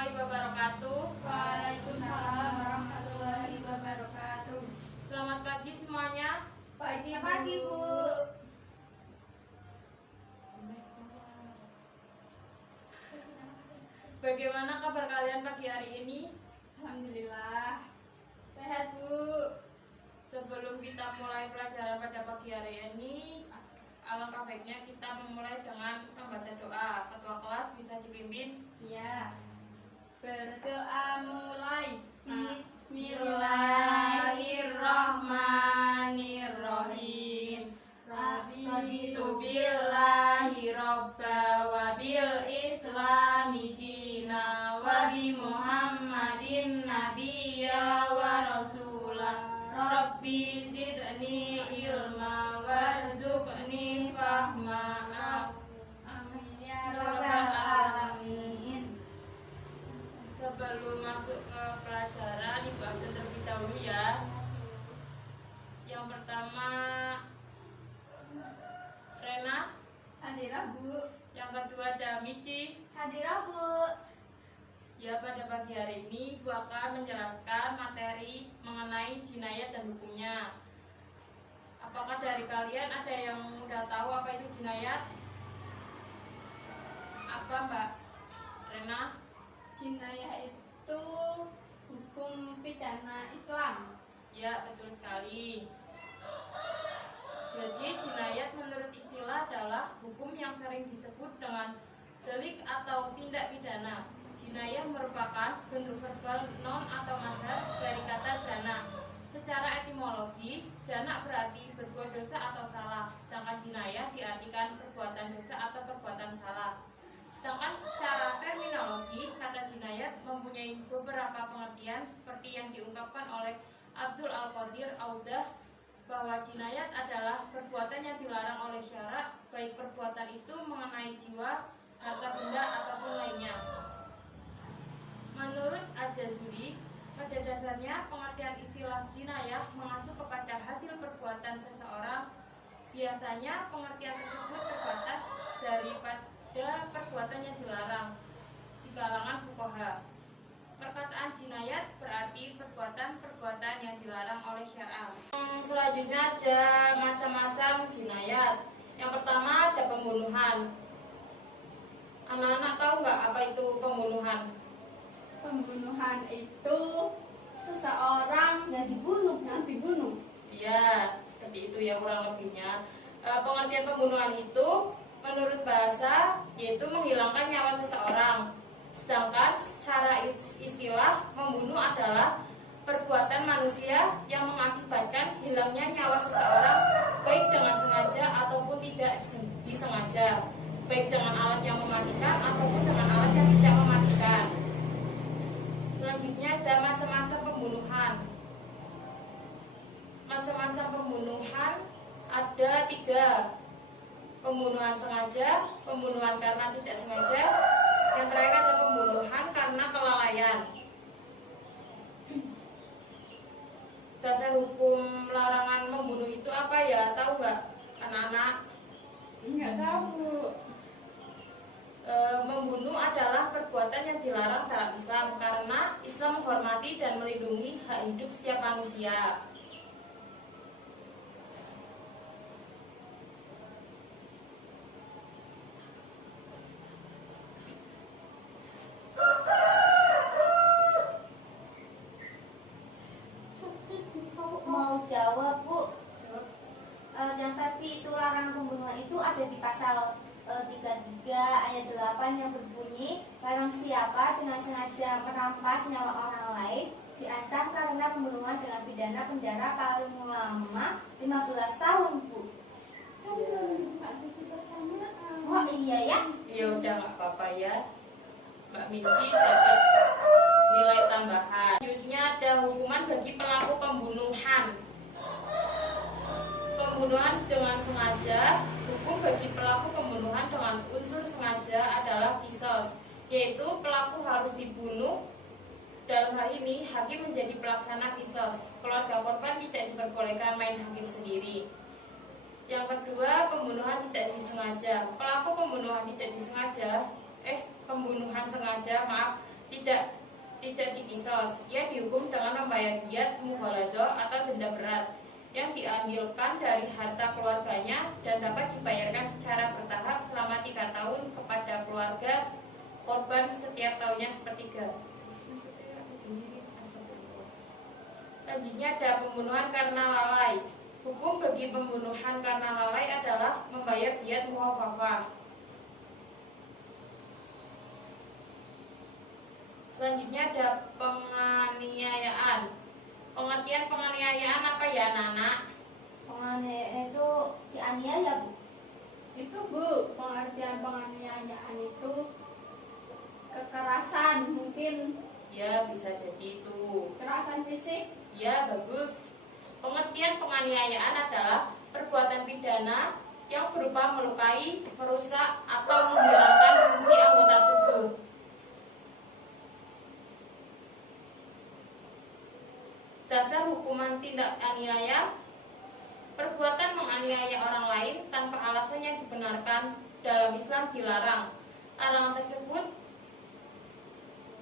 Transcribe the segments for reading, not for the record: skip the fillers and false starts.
warahmatullahi wabarakatuh. Waalaikumsalam warahmatullahi wabarakatuh. Selamat pagi semuanya. Pagi Bu. Bagaimana kabar kalian pagi hari ini? Alhamdulillah sehat Bu. Sebelum kita mulai pelajaran pada pagi hari ini, alangkah baiknya kita memulai dengan membaca doa. Ketua kelas bisa dipimpin. Ya. Berdoa mulai. Bismillahirrahmanirrahim. Raditu billahi robba wa bil islami dina wa bi Muhammadin nabiyya wa rasulah. Rabbi zidni ilma warzuqni fahma. Amin ya rabbal alamin. Sebelum masuk ke pelajaran, dibahas terlebih dahulu ya. Yang pertama Rena, Hadirah Bu. yang kedua ada Mici. Hadirah Bu. Ya, pada pagi hari ini Ibu akan menjelaskan materi mengenai jinayat dan hukumnya. Apakah dari kalian ada yang udah tahu apa itu jinayat? Apa Mbak Rena? Jinayah itu hukum pidana Islam. Ya, betul sekali. Jadi jinayat menurut istilah adalah hukum yang sering disebut dengan delik atau tindak pidana. Jinayah merupakan bentuk verbal non atau mazhar dari kata jana. Secara etimologi, jana berarti berbuat dosa atau salah, sedangkan jinayah diartikan perbuatan dosa atau perbuatan salah. Sedangkan secara terminologi, kata jinayat mempunyai beberapa pengertian seperti yang diungkapkan oleh Abdul Al-Qadir Audah, bahwa jinayat adalah perbuatan yang dilarang oleh syarak, baik perbuatan itu mengenai jiwa, harta benda, ataupun lainnya. Menurut Al-Jazuli, pada dasarnya pengertian istilah jinayah mengacu kepada hasil perbuatan seseorang. Biasanya pengertian tersebut terbatas daripada perbuatan yang dilarang di kalangan fuqaha. Perkataan jinayat berarti perbuatan-perbuatan yang dilarang oleh syara. Selanjutnya ada macam-macam jinayat. Yang pertama ada pembunuhan. Anak-anak tahu nggak apa itu pembunuhan? Pembunuhan itu seseorang yang dibunuh. Iya, seperti itu ya kurang lebihnya. Pengertian pembunuhan itu menurut bahasa yaitu menghilangkan nyawa seseorang. Sedangkan secara istilah membunuh adalah perbuatan manusia yang mengakibatkan hilangnya nyawa seseorang baik dengan sengaja ataupun tidak disengaja, baik dengan alat yang mematikan ataupun dengan alat yang tidak mematikan. Selanjutnya ada macam-macam pembunuhan. Macam-macam pembunuhan ada 3. Pembunuhan sengaja, pembunuhan karena tidak sengaja, yang terakhir ada pembunuhan karena kelalaian. Dasar hukum larangan membunuh itu apa ya? Tahu nggak anak-anak? Enggak tahu. Membunuh adalah perbuatan yang dilarang dalam Islam karena Islam menghormati dan melindungi hak hidup setiap manusia. Mau jawab Bu, yang tadi itu larangan pembunuhan itu ada di pasal 33 ayat 8 yang berbunyi, barang siapa dengan sengaja merampas nyawa orang lain diancam karena pembunuhan dengan pidana penjara paling lama 15 tahun Bu. Oh iya ya? Ya udah nggak apa-apa ya, Mbak Misi dapat nilai tambahan. Selanjutnya ada hukuman bagi pelaku pembunuhan. Pembunuhan dengan sengaja. Hukum bagi pelaku pembunuhan dengan unsur sengaja adalah qisas, yaitu pelaku harus dibunuh. Dalam hal ini hakim menjadi pelaksana qisas. Keluarga korban tidak diperbolehkan main hakim sendiri. Yang kedua, pembunuhan tidak disengaja. Pelaku pembunuhan tidak disengaja, pembunuhan sengaja, tidak dikisos. Ia dihukum dengan membayar diat mughaladah atau denda berat yang diambilkan dari harta keluarganya dan dapat dibayarkan secara bertahap selama 3 tahun kepada keluarga korban setiap tahunnya sepertiga. Selanjutnya ada pembunuhan karena lalai. Hukum bagi pembunuhan karena lalai adalah membayar diat muhafafah. Selanjutnya ada penganiayaan. Pengertian penganiayaan apa ya, anak-anak? Penganiayaan itu dianiaya, Bu. Itu, Bu, pengertian penganiayaan itu kekerasan, mungkin Ya, bisa jadi itu. kekerasan fisik. Ya, bagus. Pengertian penganiayaan adalah perbuatan pidana yang berupa melukai, merusak, atau menghilangkan fungsi anggota tubuh. Dasar hukuman tindak aniaya: perbuatan menganiaya orang lain tanpa alasan yang dibenarkan dalam Islam dilarang.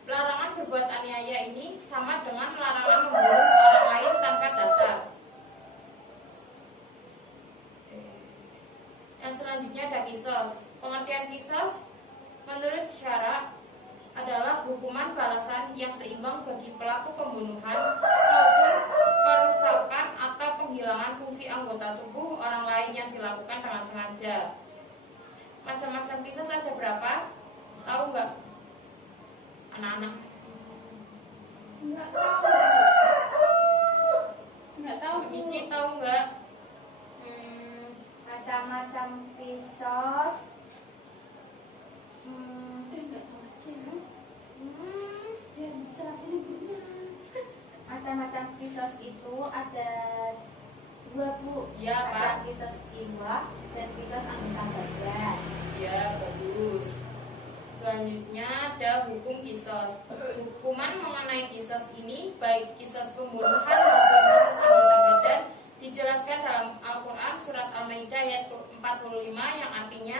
Larangan berbuat aniaya ini sama dengan larangan membunuh orang lain tanpa dasar. Yang selanjutnya ada kisos. Pengertian kisos menurut syara adalah hukuman balasan yang seimbang bagi pelaku pembunuhan maupun perusakan atau penghilangan fungsi anggota tubuh orang lain yang dilakukan dengan sengaja. Macam-macam kisos ada berapa? Tahu nggak, anak-anak? Enggak tahu. Enggak tahu, Bu. Mici tahu nggak? Macam-macam kisos. Enggak tahu aja. Ya, jelasin ibunya. Macam-macam kisos itu ada 2, Bu. Ya, Pak. Ada kisos jiwa dan kisos anggota badan. Ya, bagus. Selanjutnya ada hukum kisos. Hukuman mengenai kisos ini, baik kisos pembunuhan maupun kisos anggota badan, dijelaskan dalam Al-Quran surat Al-Maidah ayat 45 yang artinya,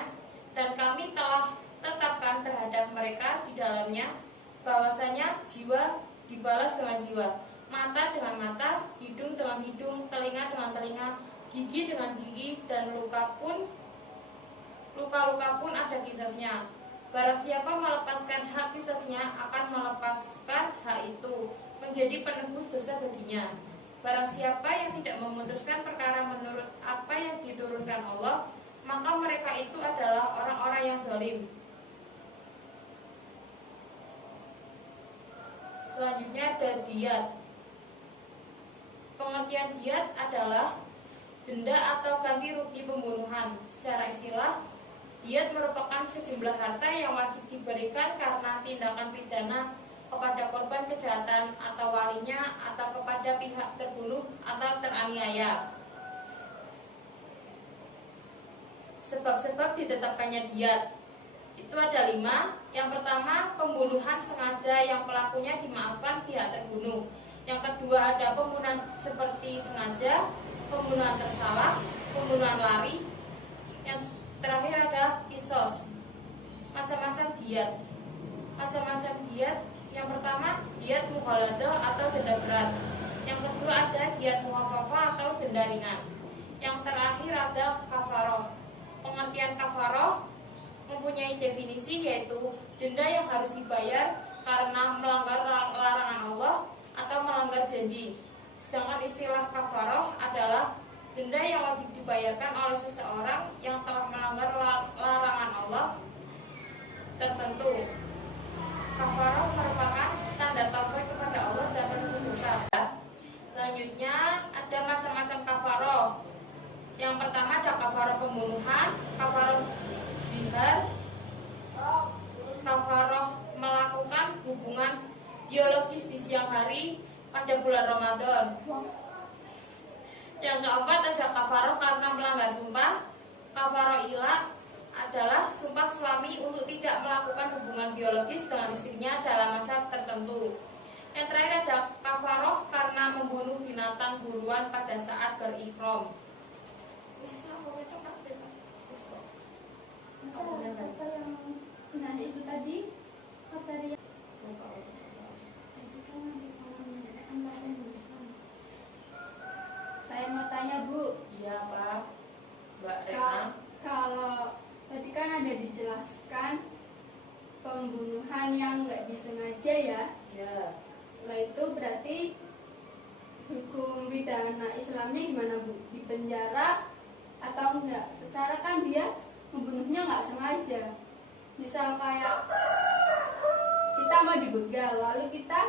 dan kami telah tetapkan terhadap mereka di dalamnya bahwasanya jiwa dibalas dengan jiwa, mata dengan mata, hidung dengan hidung, telinga dengan telinga, gigi dengan gigi, dan luka-luka pun ada kisosnya. Barang siapa melepaskan hak kisosnya akan melepaskan hak itu menjadi penebus dosa baginya. Barang siapa yang tidak memutuskan perkara menurut apa yang diturunkan Allah, maka mereka itu adalah orang-orang yang zalim. Selanjutnya ada diat. Pengertian diat adalah denda atau ganti rugi pembunuhan. Secara istilah, diat merupakan sejumlah harta yang wajib diberikan karena tindakan pidana kepada korban kejahatan atau walinya atau kepada pihak terbunuh atau teraniaya. Sebab-sebab ditetapkannya diat itu ada 5. Yang pertama, pembunuhan sengaja yang pelakunya dimaafkan pihak terbunuh. Yang kedua ada pembunuhan seperti sengaja, pembunuhan tersalah, pembunuhan lari. Yang terakhir ada kisos. Macam-macam diat. Macam-macam diat. Yang pertama, diat mughaladah atau denda berat. Yang kedua ada diat muhafafah atau denda ringan. Yang terakhir ada kafaroh. Pengertian kafaroh mempunyai definisi, yaitu denda yang harus dibayar karena melanggar larangan Allah atau melanggar janji. Sedangkan istilah kafaroh adalah denda yang wajib dibayarkan oleh seseorang yang telah melanggar larangan Allah tertentu. Kafaroh merupakan tanda taubat kepada Allah dan penebus dosa. Selanjutnya ada macam-macam kafaroh. Yang pertama ada kafaroh pembunuhan, kafaroh zihar, kafaroh melakukan hubungan biologis di siang hari pada bulan Ramadan. Yang keempat ada kafaroh karena melanggar sumpah. Kafaroh ilah adalah sumpah suami untuk tidak melakukan hubungan biologis dengan istrinya dalam masa tertentu. Yang terakhir ada kafaroh karena membunuh binatang buruan pada saat berihram. Apa yang, nah itu tadi materi Tadi kan ada orang mengatakan bahwa pembunuhan. Saya mau tanya Bu, Iya Pak, Mbak Rena. kalau tadi kan ada dijelaskan pembunuhan yang nggak disengaja ya, Ya, lah itu berarti hukum pidana Islamnya gimana Bu? Di penjara atau enggak? Secara kan dia membunuhnya nggak sengaja. Misal kayak kita mau dibegal, lalu kita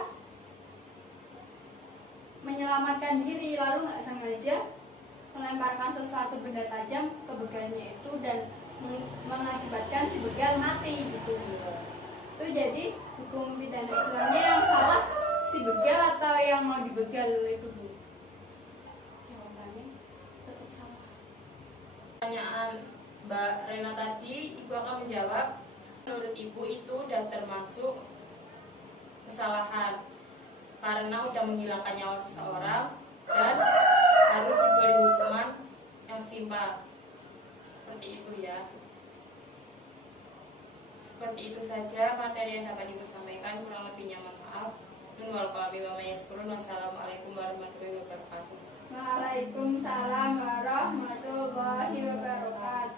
menyelamatkan diri, lalu nggak sengaja melemparkan sesuatu benda tajam ke begalnya itu dan mengakibatkan si begal mati gitu. Itu jadi hukum pidana Islamnya yang salah si begal atau yang mau dibegal itu Bu? Jawabannya tetap salah. pertanyaan Mbak Rena tadi, Ibu akan menjawab. Menurut Ibu itu sudah termasuk kesalahan karena sudah menghilangkan nyawa seseorang dan harus diberi hukuman yang setimpal. Seperti itu ya. Seperti itu saja materi yang dapat Ibu sampaikan. Kurang lebihnya mohon maaf. Wassalamualaikum warahmatullahi wabarakatuh. Waalaikumsalam warahmatullahi wabarakatuh.